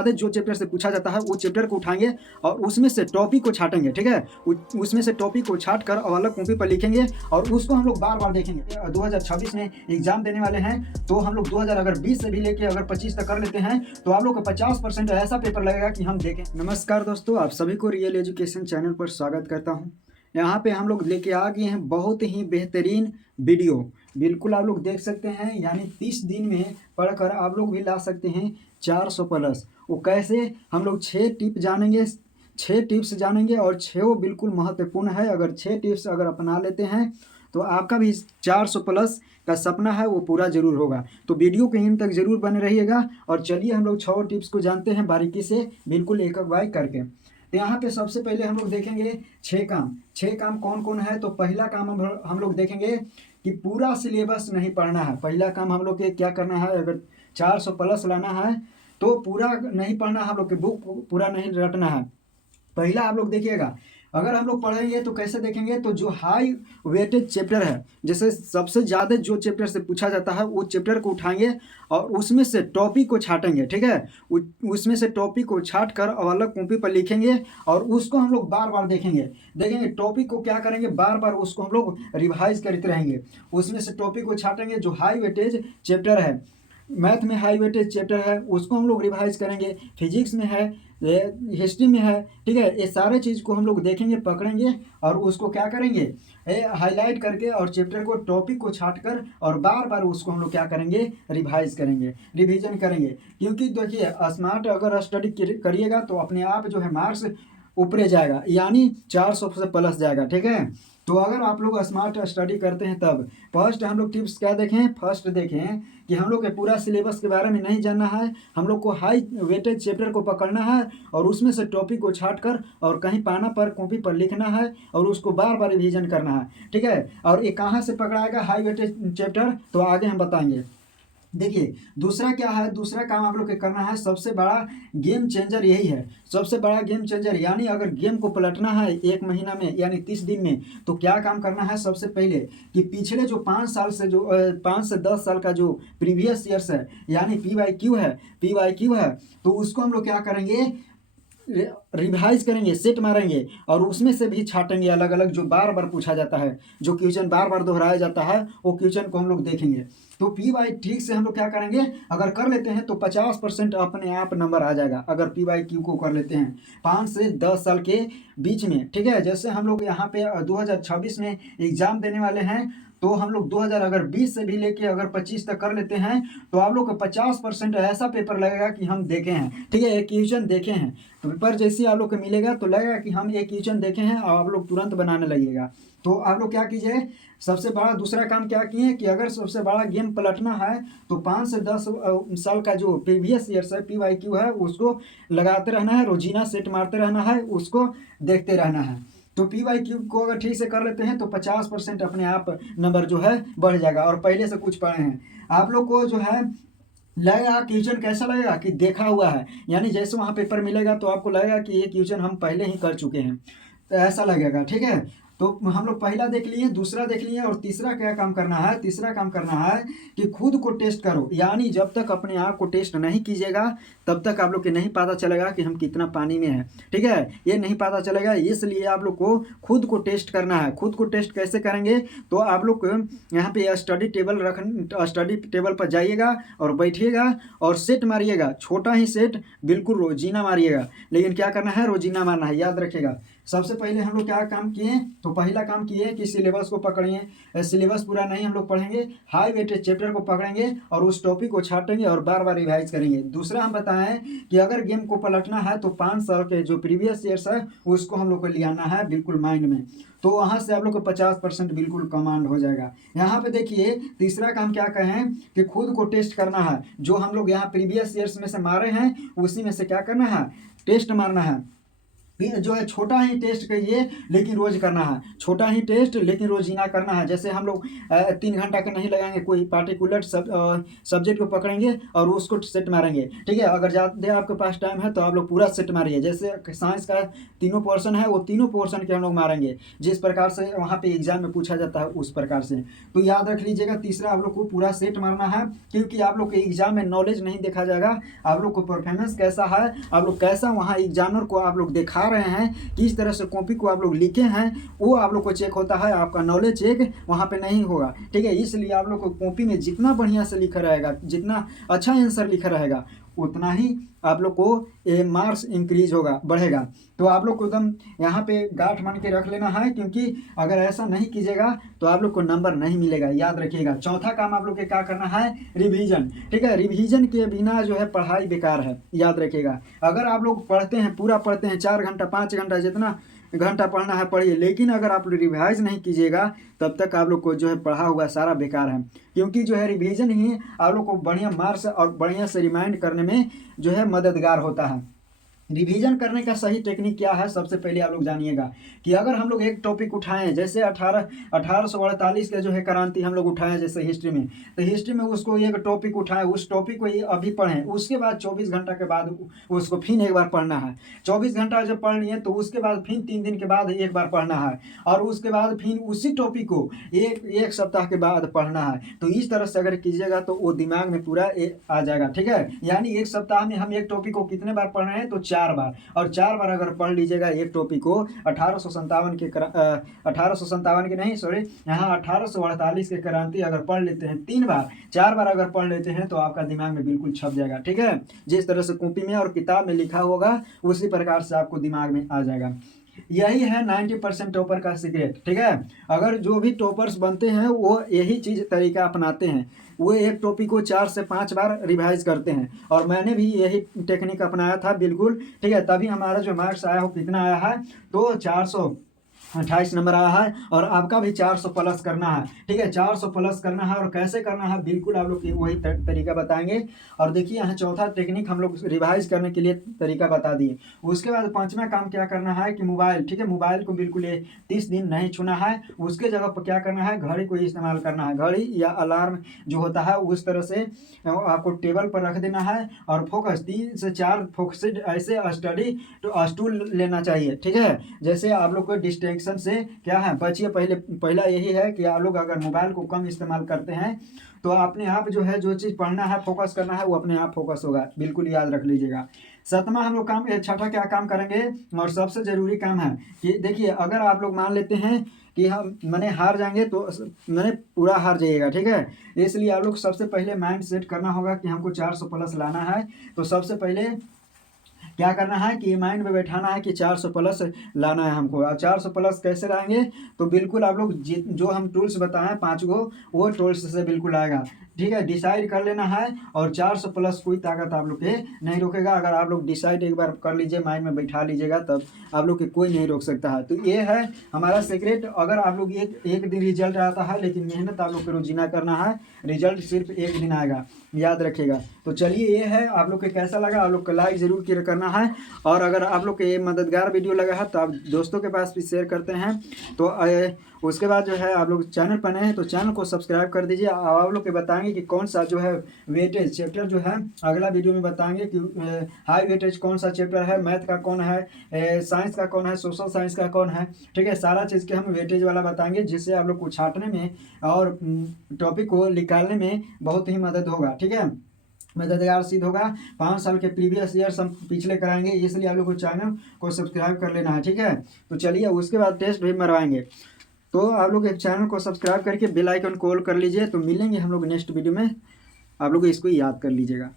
जो चैप्टर से पूछा जाता है वो चैप्टर को उठाएंगे और उसमें से टॉपिक को छाटेंगे, ठीक है। उसमें से टॉपिक को छाट कर अलग कॉपी पर लिखेंगे और उसको हम लोग बार बार देखेंगे। 2026 में एग्जाम देने वाले हैं तो हम लोग 2020 से भी लेके अगर 25 तक कर लेते हैं तो आप लोग को 50% ऐसा पेपर लगेगा कि हम देखें। नमस्कार दोस्तों, आप सभी को रियल एजुकेशन चैनल पर स्वागत करता हूँ। यहाँ पे हम लोग लेके आ गए हैं बहुत ही बेहतरीन वीडियो, बिल्कुल आप लोग देख सकते हैं। यानी 30 दिन में पढ़कर आप लोग भी ला सकते हैं 400 प्लस। वो कैसे, हम लोग 6 टिप जानेंगे, 6 टिप्स जानेंगे और 6 बिल्कुल महत्वपूर्ण है। अगर 6 टिप्स अगर अपना लेते हैं तो आपका भी 400 प्लस का सपना है वो पूरा जरूर होगा। तो वीडियो के एंड तक जरूर बने रहिएगा। और चलिए हम लोग 6 टिप्स को जानते हैं बारीकी से, बिल्कुल एक एक बाय करके। तो यहाँ पे सबसे पहले हम लोग देखेंगे 6 काम। 6 काम कौन कौन है? तो पहला काम हम लोग देखेंगे कि पूरा सिलेबस नहीं पढ़ना है। पहला काम हम लोग के क्या करना है, अगर 400 प्लस लाना है तो पूरा नहीं पढ़ना है, हम लोग के बुक पूरा नहीं रटना है। पहला आप लोग देखिएगा, अगर हम लोग पढ़ेंगे तो कैसे देखेंगे, तो जो हाई वेटेज चैप्टर है, जैसे सबसे ज़्यादा जो चैप्टर से पूछा जाता है वो चैप्टर को उठाएंगे और उसमें से टॉपिक को छाटेंगे, ठीक है। उसमें से टॉपिक को छाट कर अलग कॉपी पर लिखेंगे और उसको हम लोग बार बार देखेंगे। टॉपिक को क्या करेंगे, बार बार उसको हम लोग रिवाइज करते रहेंगे। उसमें से टॉपिक को छाटेंगे। जो हाई वेटेज चैप्टर है, मैथ में हाई वेटेज चैप्टर है उसको हम लोग रिवाइज करेंगे, फिजिक्स में है, हिस्ट्री में है, ठीक है। ये सारे चीज़ को हम लोग देखेंगे, पकड़ेंगे और उसको क्या करेंगे, हाईलाइट करके और चैप्टर को टॉपिक को छाट कर और बार बार उसको हम लोग क्या करेंगे, रिवाइज करेंगे, रिवीजन करेंगे। क्योंकि देखिए स्मार्ट अगर स्टडी करिएगा तो अपने आप जो है मार्क्स ऊपरे जाएगा, यानी 400 से प्लस जाएगा, ठीक है। तो अगर आप लोग स्मार्ट स्टडी करते हैं तब फर्स्ट हम लोग टिप्स क्या देखें, फर्स्ट देखें कि हम लोग के पूरा सिलेबस के बारे में नहीं जानना है। हम लोग को हाई वेटेज चैप्टर को पकड़ना है और उसमें से टॉपिक को छाट कर और कहीं पाना पर कॉपी पर लिखना है और उसको बार बार रिवीजन करना है, ठीक है। और ये कहाँ से पकड़ाएगा हाई वेटेज चैप्टर, तो आगे हम बताएंगे। देखिए दूसरा क्या है, दूसरा काम आप लोग के करना है, सबसे बड़ा गेम चेंजर यही है। सबसे बड़ा गेम चेंजर, यानी अगर गेम को पलटना है 1 महीना में यानी 30 दिन में, तो क्या काम करना है, सबसे पहले कि पिछले जो 5 साल से जो 5 से 10 साल का जो प्रीवियस ईयर्स है, यानी पी वाई क्यू है, तो उसको हम लोग क्या करेंगे, रिवाइज करेंगे, सेट मारेंगे और उसमें से भी छाटेंगे अलग अलग जो बार बार पूछा जाता है, जो क्वेश्चन बार बार दोहराया जाता है, वो क्वेश्चन को हम लोग देखेंगे। तो पी वाई ठीक से हम लोग क्या करेंगे, अगर कर लेते हैं तो 50% अपने आप नंबर आ जाएगा। अगर पी वाई क्यू को कर लेते हैं 5 से 10 साल के बीच में, ठीक है। जैसे हम लोग यहाँ पे 2026 में एग्जाम देने वाले हैं तो हम लोग 2020 से भी लेके अगर 25 तक कर लेते हैं तो आप लोग को 50% ऐसा पेपर लगेगा कि हम देखे हैं, ठीक है। एक क्वेश्चन देखे हैं तो पेपर जैसे आप लोग को मिलेगा तो लगेगा कि हम एक क्वेश्चन देखे हैं और आप लोग तुरंत बनाने लगेगा। तो आप लोग क्या कीजिए, सबसे बड़ा दूसरा काम क्या किए कि अगर सबसे बड़ा गेम पलटना है तो 5 से 10 साल का जो प्रीवियस ईयर्स है पी वाई क्यू है उसको लगाते रहना है, रोजीना सेट मारते रहना है, उसको देखते रहना है। तो पी वाई क्यू को अगर ठीक से कर लेते हैं तो 50% अपने आप नंबर जो है बढ़ जाएगा। और पहले से कुछ पढ़े हैं आप लोग को जो है, लगेगा क्वेश्चन कैसा लगेगा कि देखा हुआ है, यानी जैसे वहाँ पेपर मिलेगा तो आपको लगेगा कि ये क्वेश्चन हम पहले ही कर चुके हैं, तो ऐसा लगेगा, ठीक है। तो हम लोग पहला देख लिए, दूसरा देख लिए और तीसरा क्या काम करना है, तीसरा काम करना है कि खुद को टेस्ट करो। यानी जब तक अपने आप को टेस्ट नहीं कीजिएगा तब तक आप लोग को नहीं पता चलेगा कि हम कितना पानी में हैं, ठीक है। ये नहीं पता चलेगा, इसलिए आप लोग को खुद को टेस्ट करना है। खुद को टेस्ट कैसे करेंगे, तो आप लोग को यहाँ पे स्टडी टेबल पर जाइएगा और बैठिएगा और सेट मारिएगा, छोटा ही सेट, बिल्कुल रोजीना मारिएगा, लेकिन क्या करना है, रोजीना मारना है, याद रखिएगा। सबसे पहले हम लोग क्या काम किए, तो पहला काम किए कि सिलेबस को पकड़िए। सिलेबस पूरा नहीं हम लोग पढ़ेंगे, हाई वेटेज चैप्टर को पकड़ेंगे और उस टॉपिक को छाटेंगे और बार बार रिवाइज करेंगे। दूसरा हम बताएं कि अगर गेम को पलटना है तो 5 साल के जो प्रीवियस ईयर्स है उसको हम लोग को ले आना है बिल्कुल माइंड में, तो वहाँ से आप लोग को 50% बिल्कुल कमांड हो जाएगा। यहाँ पे देखिए तीसरा काम क्या कहें कि खुद को टेस्ट करना है। जो हम लोग यहाँ प्रीवियस ईयर्स में से मारे हैं उसी में से क्या करना है, टेस्ट मारना है। जो है छोटा ही टेस्ट करिए लेकिन रोज करना है, छोटा ही टेस्ट लेकिन रोजीना करना है। जैसे हम लोग 3 घंटा का नहीं लगाएंगे, कोई पार्टिकुलर सब्जेक्ट को पकड़ेंगे और उसको सेट मारेंगे, ठीक है। अगर ज़्यादा आपके पास टाइम है तो आप लोग पूरा सेट मारिए। जैसे साइंस का 3 पोर्शन है, वो 3 पोर्शन के हम लोग मारेंगे जिस प्रकार से वहाँ पे एग्जाम में पूछा जाता है उस प्रकार से। तो याद रख लीजिएगा, तीसरा आप लोग को पूरा सेट मारना है, क्योंकि आप लोग के एग्जाम में नॉलेज नहीं देखा जाएगा, आप लोग को परफॉर्मेंस कैसा है, आप लोग कैसा वहाँ एग्जामिनर को आप लोग दिखा रहे हैं, किस तरह से कॉपी को आप लोग लिखे हैं, वो आप लोग को चेक होता है। आपका नॉलेज चेक वहाँ पे नहीं होगा, ठीक है। इसलिए आप लोग को कॉपी में जितना बढ़िया से लिखा रहेगा, जितना अच्छा आंसर लिखा रहेगा, उतना ही आप लोग को मार्क्स इंक्रीज होगा, बढ़ेगा। तो आप लोग को एकदम यहाँ पे गांठ मान के रख लेना है, क्योंकि अगर ऐसा नहीं कीजिएगा तो आप लोग को नंबर नहीं मिलेगा, याद रखिएगा। चौथा काम आप लोग के क्या करना है, रिवीजन, ठीक है। रिवीजन के बिना जो है पढ़ाई बेकार है, याद रखिएगा। अगर आप लोग पढ़ते हैं, पूरा पढ़ते हैं, 4 घंटा 5 घंटा जितना घंटा पढ़ना है पढ़िए, लेकिन अगर आप रिवाइज नहीं कीजिएगा तब तक आप लोग को जो है पढ़ा हुआ सारा बेकार है, क्योंकि जो है रिवीजन ही आप लोग को बढ़िया मार्क्स और बढ़िया से रिमाइंड करने में जो है मददगार होता है। रिवीजन करने का सही टेक्निक क्या है, सबसे पहले आप लोग जानिएगा कि अगर हम लोग एक टॉपिक उठाएं, जैसे 1848 का जो है क्रांति हम लोग उठाएं जैसे हिस्ट्री में, तो हिस्ट्री में उसको एक टॉपिक उठाएं, उस टॉपिक को ये अभी पढ़ें, उसके बाद 24 घंटा के बाद उसको फिर एक बार पढ़ना है। 24 घंटा जब पढ़ लिए तो उसके बाद फिर 3 दिन के बाद एक बार पढ़ना है, और उसके बाद फिर उसी टॉपिक को एक सप्ताह के बाद पढ़ना है। तो इस तरह से अगर कीजिएगा तो वो दिमाग में पूरा आ जाएगा, ठीक है। यानी एक सप्ताह में हम एक टॉपिक को कितने बार पढ़ रहे हैं, तो 4 बार, और 4 बार अगर पढ़ लीजिएगा एक टॉपिक को, 1857 के नहीं, सॉरी, यहाँ 1848 के क्रांति अगर पढ़ लेते हैं 3 बार, 4 बार अगर पढ़ लेते हैं तो आपका दिमाग में बिल्कुल छप जाएगा, ठीक है। जिस तरह से कॉपी में और किताब में लिखा होगा उसी प्रकार से आपको दिमाग में आ जाएगा। यही है 90% टॉपर का सीक्रेट, ठीक है। अगर जो भी टॉपर्स बनते हैं वो यही चीज़ तरीका अपनाते हैं, वो एक टॉपिक को 4 से 5 बार रिवाइज करते हैं, और मैंने भी यही टेक्निक अपनाया था, बिल्कुल, ठीक है। तभी हमारा जो मार्क्स आया हो कितना आया है, तो 428 नंबर आया है, और आपका भी 400 प्लस करना है, ठीक है। 400 प्लस करना है, और कैसे करना है बिल्कुल आप लोग वही तरीका बताएंगे। और देखिए यहाँ चौथा टेक्निक हम लोग रिवाइज करने के लिए तरीका बता दिए। उसके बाद 5वां काम क्या करना है कि मोबाइल, ठीक है, मोबाइल को बिल्कुल 30 दिन नहीं छूना है। उसके जगह पर क्या करना है, घड़ी को इस्तेमाल करना है। घड़ी या अलार्म जो होता है उस तरह से आपको टेबल पर रख देना है, और फोकस 3 से 4 फोकस्ड ऐसे स्टडी तो स्टूल लेना चाहिए, ठीक है। जैसे आप लोग को डिस्ट्रैक्शन से क्या है बचिए। पहला यही है कि आप लोग अगर मोबाइल को कम इस्तेमाल करते हैं तो अपने आप जो है जो चीज़ पढ़ना है, फोकस करना है, वो अपने आप फोकस होगा, बिल्कुल याद रख लीजिएगा। 7वां हम लोग काम, 6ठा क्या काम करेंगे, और सबसे ज़रूरी काम है कि देखिए, अगर आप लोग मान लेते हैं कि हम मैंने हार जाएंगे तो मैंने पूरा हार जाइएगा, ठीक है। इसलिए आप लोग सबसे पहले माइंड सेट करना होगा कि हमको 400 प्लस लाना है। तो सबसे पहले क्या करना है कि माइंड में बैठाना है कि 400 प्लस लाना है हमको। और 400 प्लस कैसे लाएंगे, तो बिल्कुल आप लोग जो हम टूल्स बताएं 5 गो, वो टूल्स से बिल्कुल आएगा, ठीक है। डिसाइड कर लेना है, और 400 प्लस कोई ताकत आप लोग के नहीं रोकेगा। अगर आप लोग डिसाइड एक बार कर लीजिए, माइंड में बैठा लीजिएगा, तब आप लोग के कोई नहीं रोक सकता है। तो ये है हमारा सीक्रेट। अगर आप लोग एक दिन रिजल्ट आता है, लेकिन मेहनत आप लोग को रोजीना करना है, रिजल्ट सिर्फ एक दिन आएगा, याद रखिएगा। तो चलिए, ये है, आप लोग को कैसा लगा, आप लोग को लाइक जरूर करना है। और अगर आप लोग को ये मददगार वीडियो लगा है तो आप दोस्तों के पास भी शेयर करते हैं। तो उसके बाद जो है आप लोग चैनल पर नए हैं तो चैनल को सब्सक्राइब कर दीजिए। आप लोग के बताएंगे कि कौन सा जो है वेटेज चैप्टर जो है, अगला वीडियो में बताएंगे कि हाई वेटेज कौन सा चैप्टर है, मैथ का कौन है, साइंस का कौन है, सोशल साइंस का कौन है, ठीक है। सारा चीज़ के हम वेटेज वाला बताएंगे, जिससे आप लोग को छांटने में और टॉपिक को निकालने में बहुत ही मदद होगा, ठीक है, मददगार सिद्ध होगा। 5 साल के प्रीवियस ईयर्स हम पिछले कराएंगे, इसलिए आप लोग को चैनल को सब्सक्राइब कर लेना है, ठीक है। तो चलिए, उसके बाद टेस्ट भी मरवाएंगे। तो आप लोग एक चैनल को सब्सक्राइब करके बेल आइकन को ऑल कर लीजिए। तो मिलेंगे हम लोग नेक्स्ट वीडियो में, आप लोग इसको याद कर लीजिएगा।